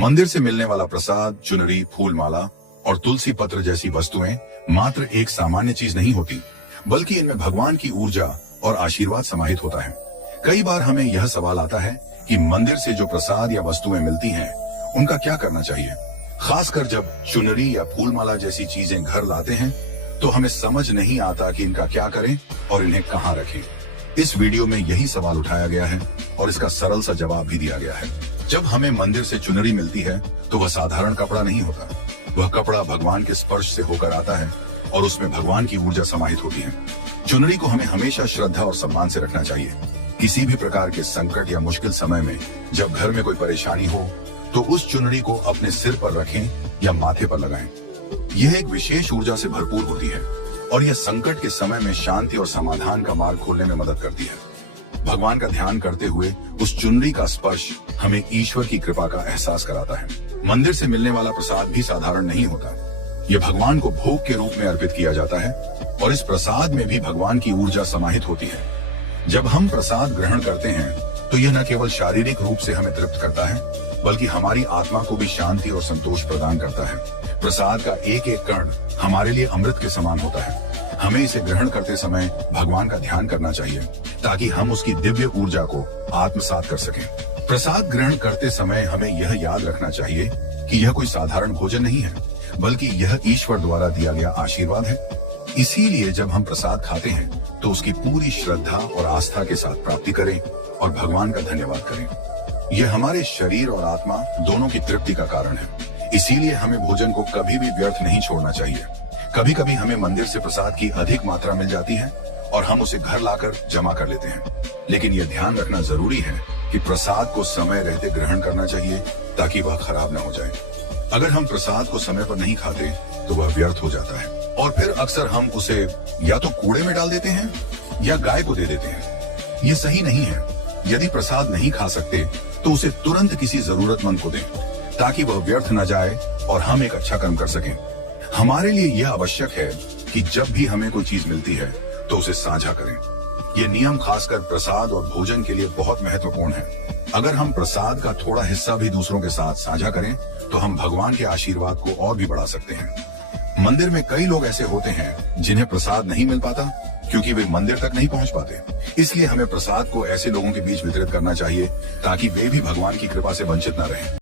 मंदिर से मिलने वाला प्रसाद, चुनरी, फूल माला और तुलसी पत्र जैसी वस्तुएं मात्र एक सामान्य चीज नहीं होती, बल्कि इनमें भगवान की ऊर्जा और आशीर्वाद समाहित होता है। कई बार हमें यह सवाल आता है कि मंदिर से जो प्रसाद या वस्तुएं मिलती हैं, उनका क्या करना चाहिए। खासकर जब चुनरी या फूल माला जैसी चीजें घर लाते हैं तो हमें समझ नहीं आता कि इनका क्या करें और इन्हें कहाँ रखें। इस वीडियो में यही सवाल उठाया गया है और इसका सरल सा जवाब भी दिया गया है। जब हमें मंदिर से चुनरी मिलती है तो वह साधारण कपड़ा नहीं होता। वह कपड़ा भगवान के स्पर्श से होकर आता है और उसमें भगवान की ऊर्जा समाहित होती है। चुनरी को हमें हमेशा श्रद्धा और सम्मान से रखना चाहिए। किसी भी प्रकार के संकट या मुश्किल समय में जब घर में कोई परेशानी हो तो उस चुनरी को अपने सिर पर रखें या माथे पर लगाएं। यह एक विशेष ऊर्जा से भरपूर होती है और यह संकट के समय में शांति और समाधान का मार्ग खोलने में मदद करती है। भगवान का ध्यान करते हुए उस चुनरी का स्पर्श हमें ईश्वर की कृपा का एहसास कराता है। मंदिर से मिलने वाला प्रसाद भी साधारण नहीं होता। यह भगवान को भोग के रूप में अर्पित किया जाता है और इस प्रसाद में भी भगवान की ऊर्जा समाहित होती है। जब हम प्रसाद ग्रहण करते हैं तो यह न केवल शारीरिक रूप से हमें तृप्त करता है, बल्कि हमारी आत्मा को भी शांति और संतोष प्रदान करता है। प्रसाद का एक एक कण हमारे लिए अमृत के समान होता है। हमें इसे ग्रहण करते समय भगवान का ध्यान करना चाहिए ताकि हम उसकी दिव्य ऊर्जा को आत्मसात कर सकें। प्रसाद ग्रहण करते समय हमें यह याद रखना चाहिए कि यह कोई साधारण भोजन नहीं है, बल्कि यह ईश्वर द्वारा दिया गया आशीर्वाद है। इसीलिए जब हम प्रसाद खाते हैं तो उसकी पूरी श्रद्धा और आस्था के साथ प्राप्ति करें और भगवान का धन्यवाद करें। यह हमारे शरीर और आत्मा दोनों की तृप्ति का कारण है। इसीलिए हमें भोजन को कभी भी व्यर्थ नहीं छोड़ना चाहिए। कभी कभी हमें मंदिर से प्रसाद की अधिक मात्रा मिल जाती है और हम उसे घर लाकर जमा कर लेते हैं, लेकिन यह ध्यान रखना जरूरी है कि प्रसाद को समय रहते ग्रहण करना चाहिए ताकि वह खराब न हो जाए। अगर हम प्रसाद को समय पर नहीं खाते तो वह व्यर्थ हो जाता है और फिर अक्सर हम उसे या तो कूड़े में डाल देते हैं या गाय को दे देते हैं। ये सही नहीं है। यदि प्रसाद नहीं खा सकते तो उसे तुरंत किसी जरूरतमंद को दें ताकि वह व्यर्थ न जाए और हम एक अच्छा कर्म कर सकें। हमारे लिए यह आवश्यक है कि जब भी हमें कोई चीज मिलती है तो उसे साझा करें। यह नियम खासकर प्रसाद और भोजन के लिए बहुत महत्वपूर्ण है। अगर हम प्रसाद का थोड़ा हिस्सा भी दूसरों के साथ साझा करें तो हम भगवान के आशीर्वाद को और भी बढ़ा सकते हैं। मंदिर में कई लोग ऐसे होते हैं जिन्हें प्रसाद नहीं मिल पाता क्योंकि वे मंदिर तक नहीं पहुंच पाते। इसलिए हमें प्रसाद को ऐसे लोगों के बीच वितरित करना चाहिए ताकि वे भी भगवान की कृपा से वंचित न रहें।